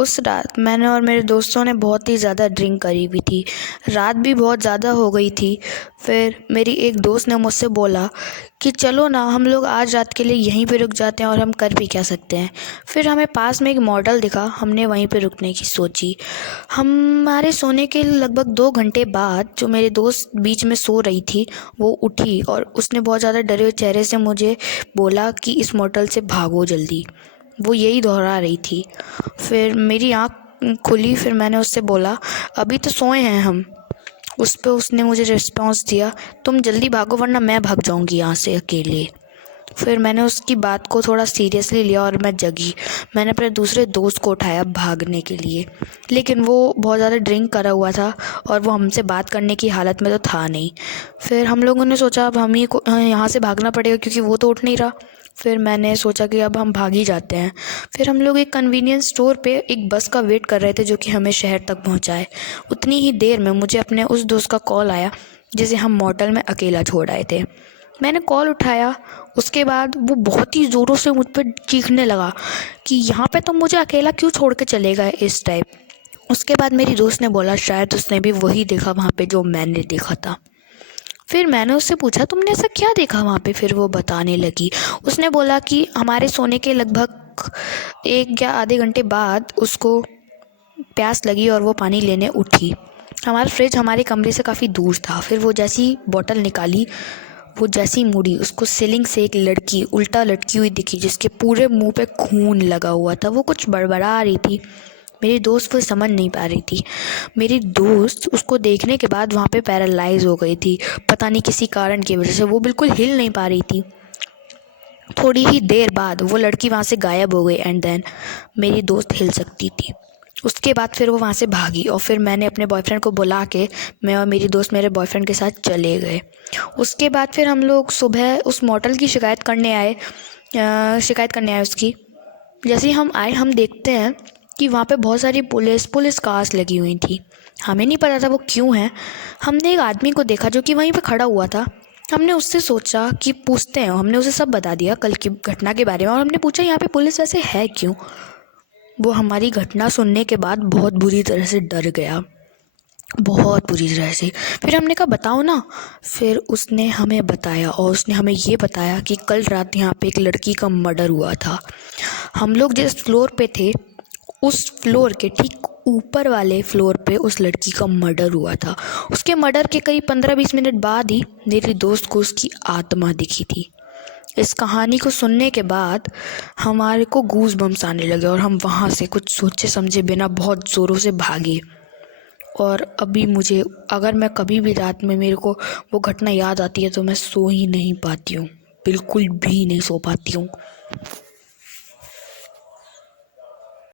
उस रात मैंने और मेरे दोस्तों ने बहुत ही ज़्यादा ड्रिंक करी हुई थी। रात भी बहुत ज़्यादा हो गई थी। फिर मेरी एक दोस्त ने मुझसे बोला कि चलो ना, हम लोग आज रात के लिए यहीं पे रुक जाते हैं और हम कर भी क्या सकते हैं। फिर हमें पास में एक मॉडल दिखा, हमने वहीं पे रुकने की सोची। हमारे सोने के लगभग 2 घंटे बाद जो मेरे दोस्त बीच में सो रही थी वो उठी और उसने बहुत ज़्यादा डरे हुए चेहरे से मुझे बोला कि इस मॉडल से भागो जल्दी। वो यही दोहरा रही थी। फिर मेरी आँख खुली। फिर मैंने उससे बोला अभी तो सोए हैं हम। उस पे उसने मुझे रिस्पॉन्स दिया, तुम जल्दी भागो वरना मैं भाग जाऊंगी यहाँ से अकेले। फिर मैंने उसकी बात को थोड़ा सीरियसली लिया और मैं जगी। मैंने अपने दूसरे दोस्त को उठाया भागने के लिए, लेकिन वो बहुत ज़्यादा ड्रिंक करा हुआ था और वो हमसे बात करने की हालत में तो था नहीं। फिर हम लोगों ने सोचा अब हम ही को यहाँ से भागना पड़ेगा क्योंकि वो तो उठ नहीं रहा। फिर मैंने सोचा कि अब हम भाग ही जाते हैं। फिर हम लोग एक कन्वीनियंस स्टोर पे एक बस का वेट कर रहे थे जो कि हमें शहर तक पहुँचाए। उतनी ही देर में मुझे अपने उस दोस्त का कॉल आया जिसे हम मोटल में अकेला छोड़ आए थे। मैंने कॉल उठाया। उसके बाद वो बहुत ही ज़ोरों से मुझ पर चीखने लगा कि यहाँ पे तुम मुझे अकेला क्यों छोड़ के चले गए इस टाइप। उसके बाद मेरी दोस्त ने बोला शायद उसने भी वही देखा वहाँ पे जो मैंने देखा था। फिर मैंने उससे पूछा तुमने ऐसा क्या देखा वहाँ पे। फिर वो बताने लगी। उसने बोला कि हमारे सोने के लगभग 1 या आधे घंटे बाद उसको प्यास लगी और वो पानी लेने उठी। हमारा फ्रिज हमारे कमरे से काफ़ी दूर था। फिर वो जैसी बॉटल निकाली, वो जैसी मुड़ी, उसको सीलिंग से एक लड़की उल्टा लटकी हुई दिखी जिसके पूरे मुंह पे खून लगा हुआ था। वो कुछ बड़बड़ा रही थी। मेरी दोस्त वो समझ नहीं पा रही थी। मेरी दोस्त उसको देखने के बाद वहाँ पे पैरालाइज हो गई थी, पता नहीं किसी कारण की वजह से वो बिल्कुल हिल नहीं पा रही थी। थोड़ी ही देर बाद वो लड़की वहाँ से गायब हो गई एंड देन मेरी दोस्त हिल सकती थी। उसके बाद फिर वो वहाँ से भागी और फिर मैंने अपने बॉयफ्रेंड को बुला के मैं और मेरी दोस्त मेरे बॉयफ्रेंड के साथ चले गए। उसके बाद फिर हम लोग सुबह उस मॉडल की शिकायत करने आए उसकी। जैसे ही हम आए हम देखते हैं कि वहाँ पे बहुत सारी पुलिस कार्स लगी हुई थी। हमें नहीं पता था वो क्यों है। हमने एक आदमी को देखा जो कि वहीं पे खड़ा हुआ था। हमने उससे सोचा कि पूछते हैं। हमने उसे सब बता दिया कल की घटना के बारे में और हमने पूछा यहाँ पे पुलिस वैसे है क्यों। वो हमारी घटना सुनने के बाद बहुत बुरी तरह से डर गया, बहुत बुरी तरह से। फिर हमने कहा बताओ ना। फिर उसने हमें बताया और उसने हमें ये बताया कि कल रात यहाँ पे एक लड़की का मर्डर हुआ था। हम लोग जिस फ्लोर पे थे उस फ्लोर के ठीक ऊपर वाले फ्लोर पे उस लड़की का मर्डर हुआ था। उसके मर्डर के करीब 15-20 मिनट बाद ही मेरी दोस्त को उसकी आत्मा दिखी थी। इस कहानी को सुनने के बाद हमारे को गूज़ बम्स आने लगे और हम वहाँ से कुछ सोचे समझे बिना बहुत ज़ोरों से भागे। और अभी मुझे अगर मैं कभी भी रात में मेरे को वो घटना याद आती है तो मैं सो ही नहीं पाती हूँ, बिल्कुल भी नहीं सो पाती हूँ।